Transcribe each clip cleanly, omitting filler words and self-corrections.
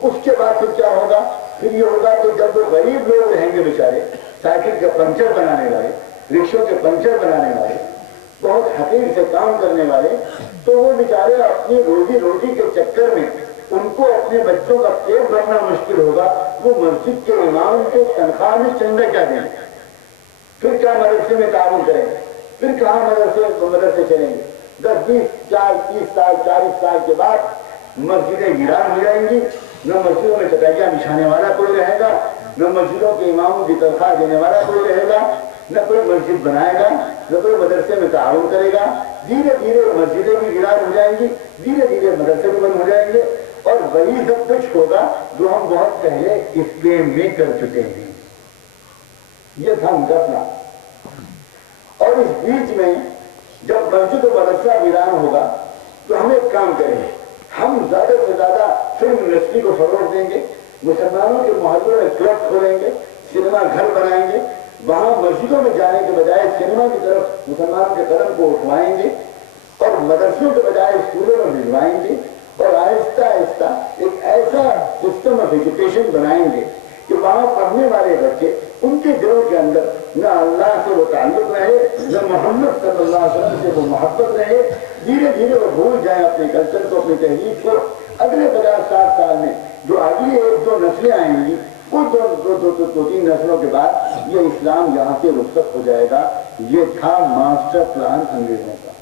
اس کے بعد پھر کیا ہوگا؟ پھر یہ ہوگا کہ جب وہ غریب لوگ رہیں گے بیچارے، سائیکل کے پنچر بنانے والے، رکشوں کے پنچر بنانے والے، بہت حقیر سے کام کرنے والے، تو وہ بیچارے اپنی روزی روٹی کے چکر میں ان کو اپنے بچوں کا پیٹ بھرنا مشکل ہوگا، وہ مسجد کے امام کو تنخواہ میں چندہ کیا دیں گے؟ پھر کیا مدرسے میں تعاون کریں گے؟ پھر کہاں مدرسے چلیں گے؟ 10 20 30 سال 40 سال کے بعد مسجدیں ویران ہو جائیں گی، نہ مسجدوں میں چٹائیاں بچھانے والا کوئی رہے گا، نہ مسجدوں کے اماموں کی تنخواہ دینے والا کوئی رہے گا، نہ کوئی مسجد بنائے گا، نہ کوئی مدرسے میں تعاون کرے گا۔ دھیرے دھیرے مسجدیں بھی ویران ہو جائیں گی، دھیرے دھیرے مدرسے بھی بند ہو جائیں گے، اور وہی سب کچھ ہوگا جو ہم بہت پہلے اسپین میں کر چکے ہیں۔ یہ تھا ان کا پلان۔ اور اس بیچ میں جب مسجد و مدرسہ ویران ہوگا تو ہم ایک کام کریں گے، ہم زیادہ سے زیادہ فلم انڈسٹری کو فروغ دیں گے، مسلمانوں کے محلوں میں کلب کھولیں گے، سنیما گھر بنائیں گے، وہاں مسجدوں میں جانے کے بجائے سنیما کی طرف مسلمانوں کے قدم کو اٹھوائیں گے، اور مدرسوں کے بجائے اسکولوں میں بھجوائیں گے، اور آہستہ آہستہ ایک ایسا سسٹم آف ایجوکیشن بنائیں گے کہ وہاں پڑھنے والے بچے ان کے دلوں کے اندر نہ اللہ سے وہ تعلق رہے، نہ محمد صلی اللہ علیہ وسلم سے وہ محبت رہے، دھیرے دھیرے وہ بھول جائیں اپنے کلچر کو، اپنی تہذیب کو۔ اگلے 50-60 سال میں جو اگلی 1-2 نسلیں آئیں گی، وہ 2-3 نسلوں کے بعد یہ اسلام یہاں سے رخصت ہو جائے گا۔ یہ تھا ماسٹر پلان انگریزوں کا۔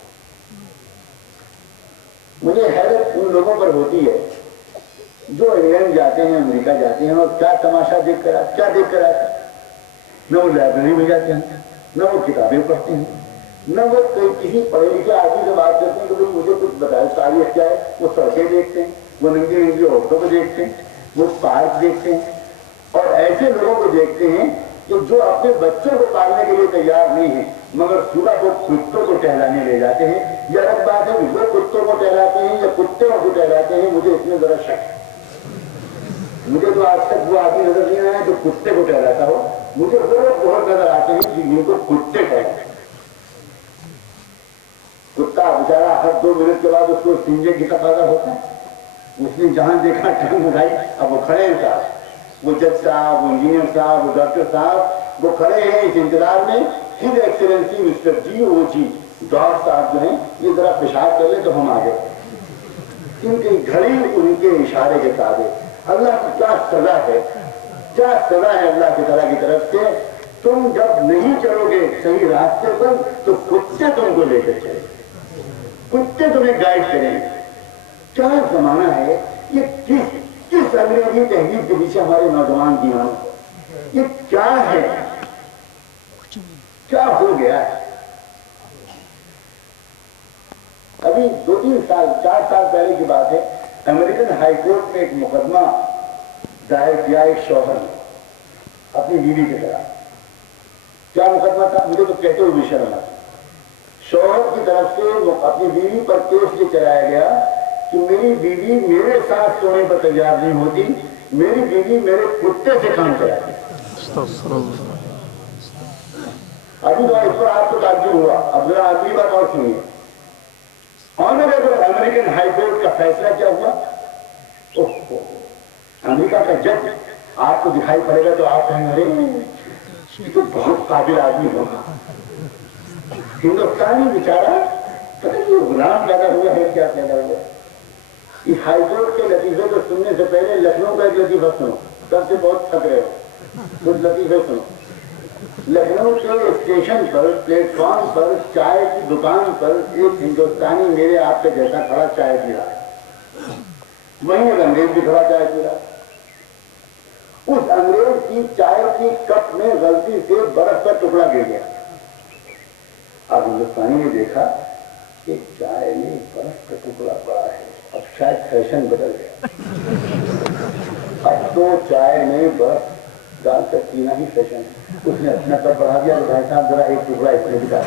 مجھے حیرت ان لوگوں پر ہوتی ہے جو انگلینڈ جاتے ہیں، امریکہ جاتے ہیں، اور کیا تماشا دیکھ کر آتے ہیں؟ نہ وہ لائبریری میں جاتے ہیں، نہ وہ کتابیں پڑھتے ہیں، نہ وہ کسی پڑھے لکھے آدمی سے بات کرتے ہیں کہ بھائی مجھے کچھ بتائے تاریخ کیا ہے۔ وہ سڑکیں دیکھتے ہیں، وہ ننگی ننگی عورتوں کو دیکھتے ہیں، وہ پارک دیکھتے ہیں، اور ایسے لوگوں کو دیکھتے ہیں کہ جو اپنے بچوں کو پالنے کے لیے تیار نہیں ہیں، مگر صبح کو کتوں کو ٹہلانے لے جاتے ہیں۔ یہ الگ بات ہے کہ وہ کتوں کو ٹہلاتے ہیں یا کتے کو ٹہلاتے ہیں، مجھے اس میں ذرا شک ہے۔ مجھے تو آج تک وہ آدمی نظر نہیں آیا جو کتے کو ٹہلاتا ہو، مجھے وہ لوگ بہت نظر آتے ہیں جن کو کتے ٹہلاتے ہیں۔ کتا بیچارہ ہر 2 منٹ کے بعد اس کو سینجے کی تقاضا ہوتا ہے، اس نے جہاں دیکھا ٹانگ اٹھائی، اب وہ کھڑے ہیں صاحب، وہ جج صاحب، وہ انجینئر صاحب، وہ ڈاکٹر صاحب، وہ کھڑے ہیں اس انتظار میں ہز ایکسیلنسی مسٹر جی او جی ڈاکٹر صاحب جو ہیں یہ ذرا پیشاب کر لیں تو ہم آگے۔ ان کی گھڑی ان کے اشارے کے تابع۔ اللہ کی کیا سزا ہے، کیا سزا ہے اللہ کی تعالیٰ کی طرف سے۔ تم جب نہیں چلو گے صحیح راستے پر تو کتے تم کو لے کر چلیں، کتے تمہیں گائیڈ کریں گے۔ کیا زمانہ ہے یہ، کس انگریزی تہذیب کے پیچھے ہمارے نوجوان دیوان، یہ کیا ہے، کیا ہو گیا ہے؟ ابھی 2-3 سال 4 سال پہلے کی بات ہے، امریکن ہائی کورٹ میں ایک مقدمہ دائر کیا ایک شوہر نے اپنی بیوی کے خلاف۔ کیا مقدمہ تھا؟ مجھے تو کہتے ہوئے بھی شرم آتی۔ شوہر کی طرف سے اپنی بیوی پر کیس یہ چلایا گیا کہ میری بیوی میرے ساتھ سونے پر تیار نہیں ہوتی، میری بیوی میرے کتے سے کام کراتی۔ ابھی تو اس پر آپ کو تعجب ہوا، اب ذرا اگلی بات اور سنیے۔ آنریبل امریکن ہائی کورٹ کا فیصلہ کیا ہوا؟ امریکہ کا جج آپ کو دکھائی پڑے گا تو آپ کہیں گے یہ تو بہت قابل آدمی ہوگا، ہندوستانی بیچارہ پتہ نہیں یہ غلام پیدا ہوا ہے کیا پیدا ہوا ہے۔ اس ہائی کورٹ کے لطیفے کو سننے سے پہلے لکھنؤ کا ایک لطیفہ سنو، سب سے بہت تھک رہے ہو، کچھ لطیفے سنو۔ لکھنؤ کے اسٹیشن پر پلیٹ فارم پر چائے کی دکان پر ایک ہندوستانی میرے آپ کے جیسا کھڑا چائے پی رہا ہے، وہیں ایک انگریز بھی کھڑا چائے پی رہا ہے۔ اس انگریز کی چائے کی کپ میں غلطی سے برف کا ٹکڑا گر گیا۔ اب ہندوستانی نے دیکھا کہ چائے میں برف کا ٹکڑا پڑا ہے، اب شاید فیشن بدل گیا، اب تو چائے میں برف ڈال کر پینا ہی فیشن ہے۔ اس نے اپنا کپ بڑھا دیا، بھائی صاحب ذرا ایک ٹکڑا اس میں دکھا۔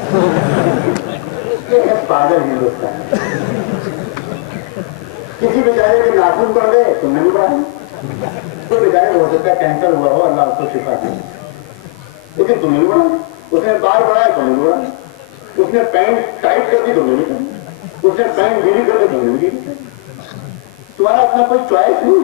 یہ ہے پاگل ہندوستان۔ کسی بیچارے کے ناخن پڑ گئے تم نے بھی بڑھا، کوئی بیچارے ہو سکتا ہے کینسر ہوا ہو، اللہ اس کو شفا دے، لیکن تم نے بھی بڑھا۔ اس نے بال بڑھایا تم نے بھی بڑھا، اس نے پینٹ ٹائٹ کر دی تم نے بھی کر، اس نے پینٹ ڈھیلی کر دی تم نے بھی ڈھیلی۔ تمہارا اپنا کوئی چوائس نہیں،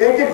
1-1,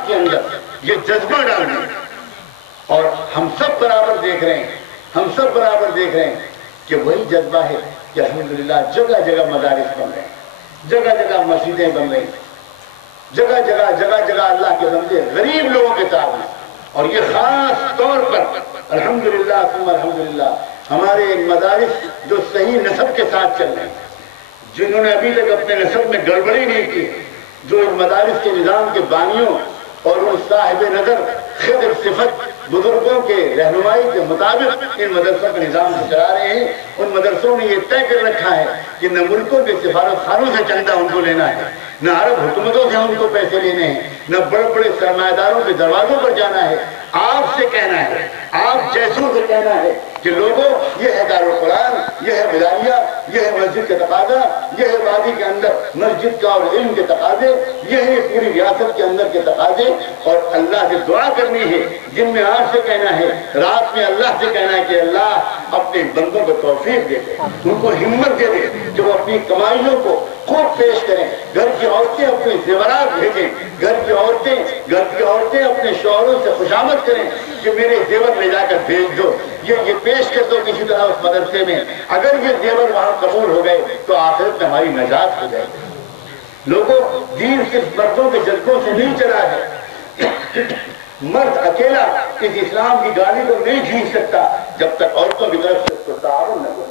دماغ کے اندر یہ جذبہ ڈالنا، اور ہم سب برابر دیکھ رہے ہیں، ہم سب برابر دیکھ رہے ہیں کہ وہی جذبہ ہے کہ الحمدللہ جگہ جگہ مدارس بن رہے ہیں، جگہ جگہ مسجدیں بن رہی ہیں، جگہ جگہ اللہ کے بندے غریب لوگوں کے ساتھ ہیں۔ اور یہ خاص طور پر الحمدللہ ثم الحمدللہ ہمارے مدارس جو صحیح نسب کے ساتھ چل رہے ہیں، جنہوں نے ابھی تک اپنے نسب میں گڑبڑی نہیں کی، جو ان مدارس کے نظام کے بانیوں اور ان صاحب نظر خضر صفت بزرگوں کے رہنمائی کے مطابق ان مدرسوں کا نظام سے چلا رہے ہیں، ان مدرسوں نے یہ طے کر رکھا ہے کہ نہ ملکوں کے سفارت خانوں سے چندہ ان کو لینا ہے، نہ عرب حکومتوں سے ان کو پیسے لینے ہیں، نہ بڑے بڑے سرمایہ داروں کے دروازوں پر جانا ہے، آپ سے کہنا ہے، آپ جیسوں سے کہنا ہے کہ لوگوں یہ ہے دارالقرآن، یہ ہے بلاریہ، یہ ہے مسجد کا تقاضا، یہ ہے وادی کے اندر مسجد کا اور علم کے تقاضے، یہ ہے پوری ریاست کے اندر کے تقاضے، اور اللہ سے دعا کرنی ہے، جن میں آپ سے کہنا ہے، رات میں اللہ سے کہنا ہے کہ اللہ اپنے بندوں کو توفیق دے دے، ان کو ہمت دے دے کہ وہ اپنی کمائیوں کو خوب پیش کریں، گھر کی عورتیں اپنے زیورات بھیجیں، گھر کی عورتیں اپنے شوہروں سے خوشامد کریں کہ میرے زیور لے جا کر بھیج دو، یہ پیش کر دو کسی طرح اس مدرسے میں، اگر یہ زیور وہاں قبول ہو گئے تو آخرت میں ہماری نجات ہو جائے گی۔ لوگوں، دین صرف مردوں کے جذبوں سے نہیں چلا ہے، مرد اکیلا اس اسلام کی گاڑی کو نہیں کھینچ سکتا جب تک عورتوں کی طرف سے اس کو تعاون نہ ہو۔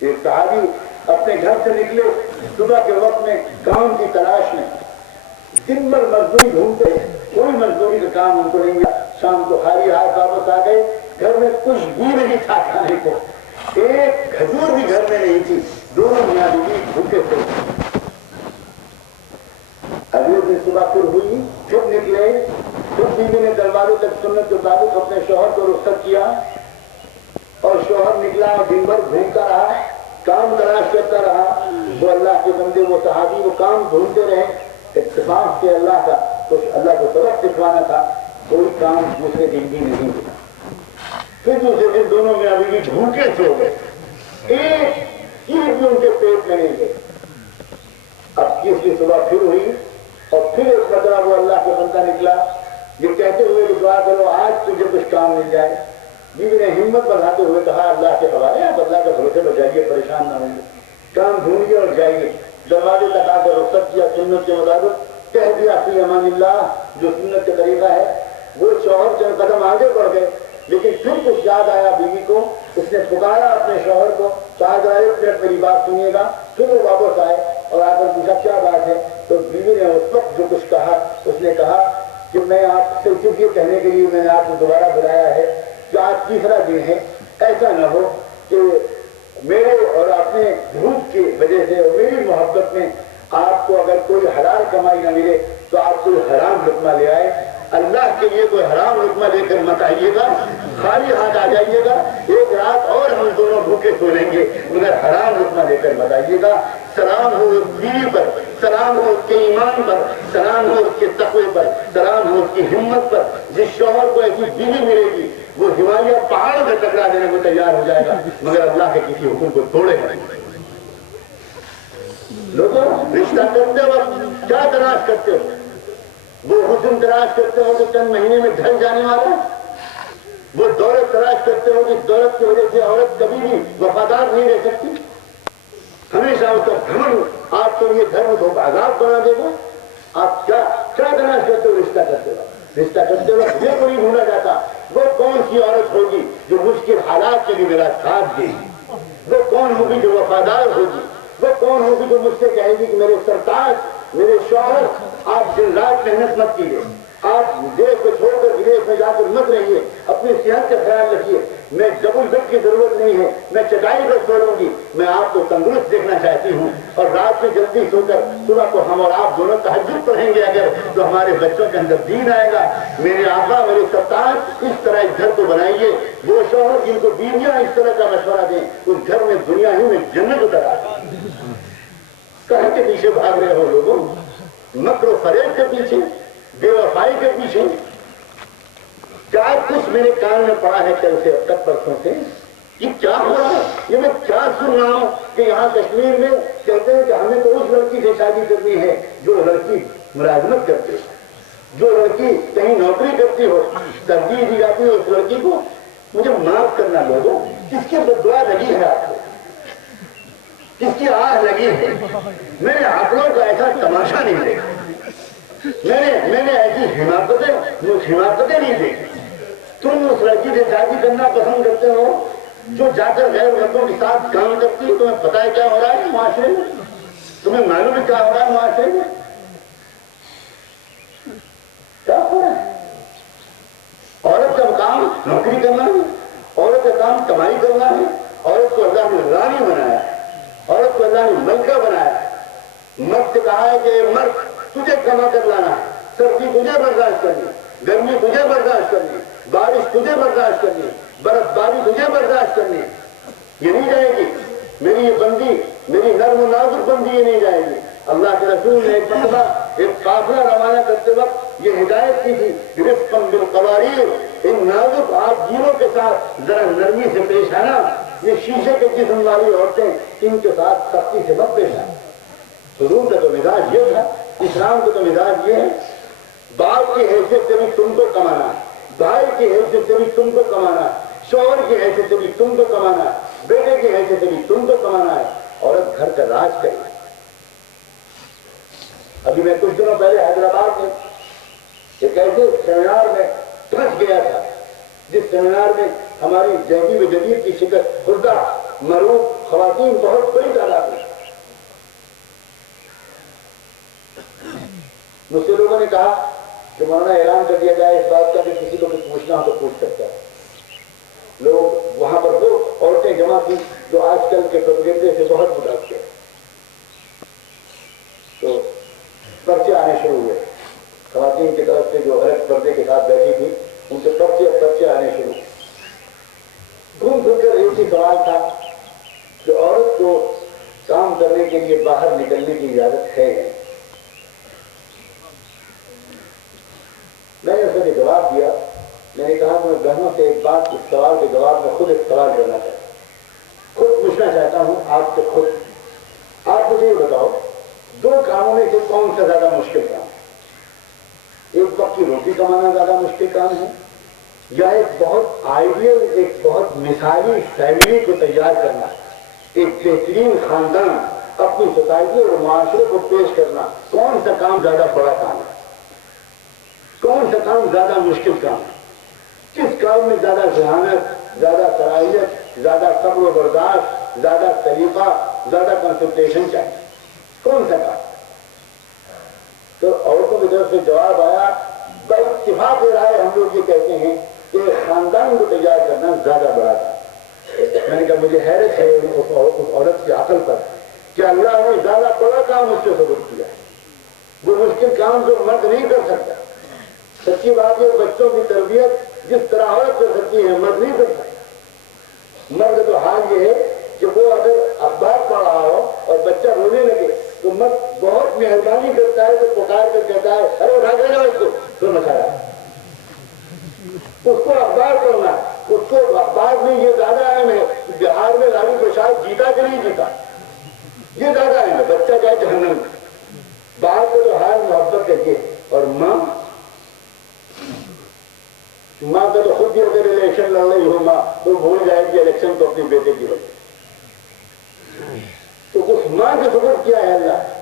ایک صحابی اپنے گھر سے نکلے صبح کے وقت میں کام کی تلاش میں، دن بھر مزدوری ڈھونڈتے، کوئی مزدوری کا کام ان کو نہیں ملا، شام کو خالی ہاتھ واپس آ گئے، گھر میں کچھ بھی نہیں تھا کھانے کو، ایک کھجور بھی گھر میں نہیں تھی، دونوں میاں بیوی بھوکے تھے۔ اگلے دن صبح پھر ہوئی، پھر نکلے، پھر بیوی نے دروازے تک سنت کے مطابق اپنے شوہر کو رخصت کیا، اور شوہر نکلا اور دن بھر گھومتا رہا، کام تلاش کرتا رہا۔ وہ اللہ کے بندے، وہ صحابی، وہ کام ڈھونڈتے رہے، اتفاق سے اللہ کا کچھ اللہ کو سبق سکھوانا تھا، کوئی کام دوسرے دن بھی نہیں ملا۔ پھر دوسرے دن دونوں میاں بیوی بھوکے سو گئے، ایک چیز بھی ان کے پیٹ میں نہیں گئی۔ اب تیسری صبح پھر ہوئی، اور پھر ایک مرتبہ وہ اللہ کا بندہ نکلا، یہ کہتے ہوئے کہ دعا کرو آج تجھے کچھ کام مل جائے۔ بیوی نے ہمت بڑھاتے ہوئے کہا اللہ کے حوالے، آپ اللہ کے بھروسے پر جائیے، پریشان نہ ہوں گے، کام ڈھونڈیے اور جائیے۔ دروازے تک آ کر رخصت کیا سنت کے مطابق، کہہ دیا فی امان اللہ، جو سنت کا طریقہ ہے۔ وہ شوہر چند قدم آگے بڑھ گئے، لیکن پھر کچھ یاد آیا بیوی کو، اس نے پکارا اپنے شوہر کو، کہا جائے میری بات سنیے گا۔ پھر وہ واپس آئے اور آ کر پوچھا کیا بات ہے، تو بیوی نے اس وقت جو کچھ کہا، اس نے کہا کہ میں آپ سے صرف یہ کہنے کے لیے میں نے آپ کو دوبارہ بلایا ہے کہ آج تیسرا دن ہے، ایسا نہ ہو کہ میرے اور اپنے بھوک کی وجہ سے اور میری محبت میں آپ کو اگر کوئی حلال کمائی نہ ملے تو آپ کوئی حرام لقمہ لے آئے۔ اللہ کے لیے کوئی حرام لقمہ لے کر مت آئیے گا، خالی ہاتھ آ جائیے گا، ایک رات اور ہم دونوں بھوکے سو لیں گے، مگر حرام لقمہ لے کر مت آئیے گا۔ سلام ہو اس بیوی پر، سلام ہو اس کے ایمان پر، سلام ہو اس کے تقوی پر، سلام ہو اس کی ہمت پر۔ جس شوہر کو ایسی بیوی ملے گی وہ ہمالیہ پہاڑوں سے ٹکرا دینے کو تیار ہو جائے گا، مگر اللہ کے کسی حکم کو توڑے گا۔ لوگوں، رشتہ کرتے وقت کیا تلاش کرتے ہو؟ وہ حسن تلاش کرتے ہو کہ چند مہینے میں ڈھل جانے والا، وہ دولت تلاش کرتے ہو کہ دولت کی وجہ سے عورت کبھی بھی وفادار نہیں رہ سکتی، ہمیشہ اس کا گھمنڈ آپ کے لیے گھر میں عذاب بنا دے گا۔ آپ کیا تلاش کرتے ہو رشتہ کرتے وقت؟ رشتہ کرتے وقت یہ کوئی ڈھونڈا جاتا وہ کون سی عورت ہوگی جو مشکل حالات کے لیے میرا ساتھ دے گی، وہ کون ہوگی جو وفادار ہوگی، وہ کون ہوگی جو مجھ سے کہے گی کہ میرے سرتاج، میرے شوہر، آپ دن رات محنت مت کیجیے، آپ دیش کو چھوڑ کر ودیش میں جا کر مت رہیے، اپنی صحت کا خیال رکھیے، میں ڈبل بیڈ کی ضرورت نہیں ہے، میں چٹائی پر سوڑوں گی، میں آپ کو تندرست دیکھنا چاہتی ہوں، اور رات میں جلدی سو کر صبح کو ہم اور آپ دونوں تہجد پڑھیں گے اگر، تو ہمارے بچوں کے اندر دین آئے گا۔ میرے آقا، میرے سرتاج، اس طرح اس گھر کو بنائیے۔ وہ شوہر جن کو بیویاں اس طرح کا مشورہ دیں، اس گھر میں دنیا ہی میں جنت اتر آئے۔ کہاں کے پیچھے بھاگ رہے ہو لوگوں؟ مکر و فریب کے پیچھے، بے وفائی کے پیچھے؟ کیا کچھ میرے کان میں پڑا ہے کل سے اب تک پرسوں سے؟ یہ کیا ہو رہا ہے؟ یہ میں کیا سن رہا ہوں کہ یہاں کشمیر میں کہتے ہیں کہ ہمیں تو اس لڑکی سے شادی کرنی ہے جو لڑکی ملازمت کرتی ہے، جو لڑکی کہیں نوکری کرتی ہو ترجیح دی جاتی ہے اس لڑکی کو مجھے معاف کرنا لوگوں کس کی بدعا لگی ہے آپ کو کس کی آہ لگی ہے میں نے آپ لوگوں کا ایسا تماشا نہیں دیکھا میں نے ایسی حماقتیں نہیں دیکھی تم اس لڑکی سے شادی کرنا پسند کرتے ہو جو جا کر غیر مردوں کے ساتھ کام کرتی ہے تمہیں پتہ ہے کیا ہو رہا ہے معاشرے میں تمہیں معلوم ہے کیا ہو رہا ہے معاشرے میں کیا ہو رہا ہے عورت کا کام نوکری کرنا ہے عورت کا کام کمائی کرنا ہے عورت کو اللہ نے رانی بنایا عورت کو اللہ نے ملکہ بنایا مرد سے کہا ہے کہ مرد تجھے کما کر لانا ہے سردی تجھے برداشت کرنی گرمی تجھے برداشت کرنی بارش تجھے برداشت کرنی برف باری تجھے برداشت کرنی یہ نہیں جائے گی میری یہ بندی میری نرم و نازک بندی یہ نہیں جائے گی اللہ کے رسول نے ایک مرتبہ ایک قافلہ روانہ کرتے وقت یہ ہدایت کی تھی رفقا بالقواریر ان نازک آپ جیروں کے ساتھ ذرا نرمی سے پیش آنا یہ شیشے کے جسم والی عورتیں ان کے ساتھ سختی سے مت پیش آنا حضور کا تو مزاج یہ تھا اسلام کا تو مزاج یہ ہے باپ کی حیثیت سے بھی تم کو کمانا ہے بھائی کی حیثیت سے بھی تم کو کمانا ہے شوہر کی حیثیت سے بھی تم کو کمانا ہے بیٹے کی حیثیت سے بھی تم کو کمانا ہے عورت گھر کا راج کرے ابھی میں کچھ دنوں پہلے حیدرآباد میں ایک ایسے سیمینار میں پھنس گیا تھا جس سیمینار میں ہماری جہیز و جدید کی شکست خوردہ معروف خواتین بہت بڑی تعداد میں مجھ سے لوگوں نے کہا کہ مولانا اعلان کر دیا جائے اس بات کا کہ کسی کو بھی پوچھنا ہو تو پوچھ سکتا ہے لوگ وہاں پر وہ عورتیں جمع کی جو آج کل کے پروپیگنڈے سے بہت متاثر تو پرچے آنے شروع ہوئے خواتین کی طرف سے جو الگ پردے کے ساتھ بیٹھی تھی ان سے پرچے آنے شروع گھوم پھر کر ایک ہی سوال تھا کہ عورت کو کام کرنے کے لیے باہر نکلنے کی اجازت ہے میں نے اس کو جواب دیا میں نے کہا کہ میں بہنوں سے ایک بات اس سوال کے جواب میں خود ایک سوال کرنا چاہتا ہوں خود پوچھنا چاہتا ہوں آپ سے خود آپ مجھے یہ بتاؤ دو کاموں میں سے کون سا زیادہ مشکل کام ہے ایک وقت کی روٹی کمانا زیادہ مشکل کام ہے یا ایک بہت آئیڈیل ایک بہت مثالی فیملی کو تیار کرنا ایک بہترین خاندان اپنی سوسائٹی اور معاشرے کو پیش کرنا کون سا کام زیادہ بڑا کام ہے کون سا کام زیادہ مشکل کام ہے کس کام میں زیادہ ذہانت زیادہ صلاحیت زیادہ صبر و برداشت زیادہ طریقہ زیادہ کنسنٹریشن چاہیے کون سا کام تو عورتوں کی طرف سے جواب آیا باتفاق رائے ہم لوگ یہ کہتے ہیں کہ خاندان کو تیار کرنا زیادہ بڑا تھا میں نے کہا مجھے حیرت ہے اس عورت کی عقل پر کہ اللہ نے زیادہ بڑا کام اس سے ثبوت کیا ہے وہ مشکل کام جو مرد نہیں کر سکتا سچی بات ہے بچوں کی تربیت جس طرح عورت کر سکتی ہے مرد نہیں کر سکتا مرد تو حال یہ ہے کہ وہ اگر اخبار پڑھ رہا ہو اور بچہ رونے لگے تو مرد بہت مہربانی کرتا ہے تو پکار کر کہتا ہے ارے اٹھا کر جاؤ اس کو تو نہ کھڑا اس کو اخبار پڑھنا اس کو اخبار میں یہ زیادہ اہم ہے بہار میں لالو پرساد جیتا کہ نہیں جیتا یہ زیادہ اہم ہے بچہ جائے جہنم میں باہر کو تو حال محبت کریے اور ماں کا تو خود بھی اگر الیکشن لڑ رہی ہو ماں تو بھول جائے گی الیکشن تو اپنی بیٹے کی وجہ تو اس ماں کا سپورٹ کیا ہے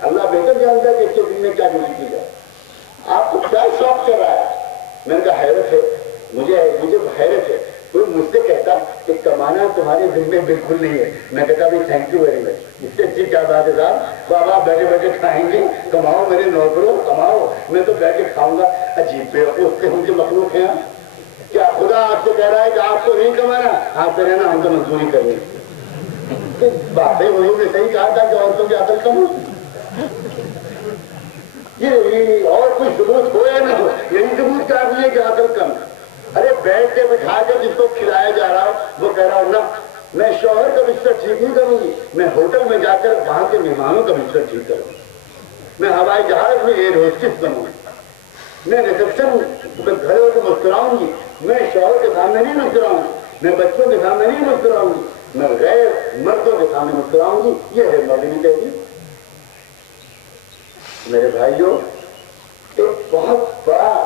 اللہ بہتر جانتا ہے کہ اس کے دل میں کیا ڈیوٹی کی جائے آپ کو کیا شوق کر رہا ہے میں نے کہا حیرت ہے مجھے حیرت ہے کوئی مجھ سے کہتا کہ کمانا تمہارے دل میں بالکل نہیں ہے میں کہتا بھائی تھینک یو ویری مچ اس سے اچھی کیا بات ہے صاحب بابا بیٹھے بیٹھے کھائیں گے کماؤ میرے نوکروں کماؤ میں تو بیٹھ کے کھاؤں گا عجیب بیوقوف سے مجھے مخلوق ہیں کیا خدا آپ سے کہہ رہا ہے کہ آپ کو نہیں کمانا آپ کہہ رہے ہیں نا ہم تو مزدوری کر رہے ہیں باتیں انہوں نے صحیح کہا تھا کہ عورتوں کی عقل کم ہو یہ اور کوئی ثبوت ہو یا نہ ہو یہی ثبوت کیا ہے کہ عقل کم ہے ارے بیٹھ کے بٹھا کے جس کو کھلایا جا رہا ہوں وہ کہہ رہا ہوں نا میں شوہر کا بستر ٹھیک نہیں کروں گی میں ہوٹل میں جا کر وہاں کے مہمانوں کا بستر ٹھیک کروں گی میں ہوائی جہاز میں ایئر ہوسٹس بنوں گی میں ریسپشن گھروں کو مسکراؤں گی میں شوہر کے سامنے نہیں مسکراؤں گی میں بچوں کے سامنے نہیں مسکراؤں گی میں غیر مردوں کے سامنے مسکراؤں گی یہ ہے مولوی تحریر میرے بھائیوں ایک بہت بڑا